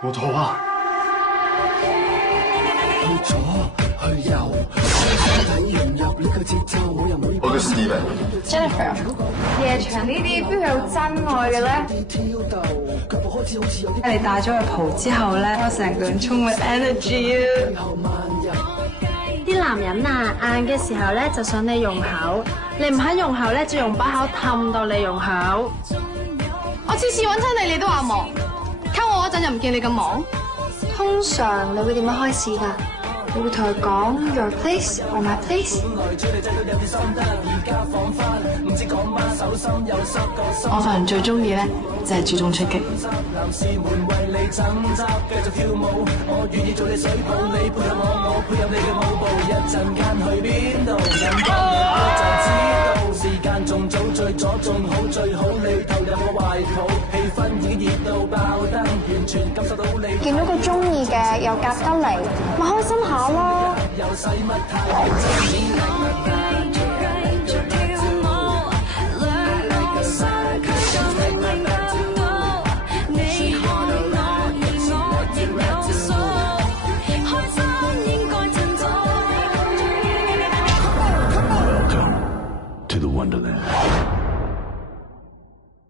冇錯啊！我叫 Steven。Jennifer。夜場呢啲邊有真愛嘅咧？你帶咗佢蒲之後咧，我成個人充滿 energy 啊！啲男人啊，硬嘅時候咧就想你用口，你唔肯用口咧就用把口氹到你用口。我次次揾親你，你都話忙，溝我嗰陣又唔見你咁忙。通常你會點樣開始㗎？你會同佢講 your place or my place？ 我份人最中意咧就係主動出擊。見到個中意嘅又夾得嚟，咪開心下咯。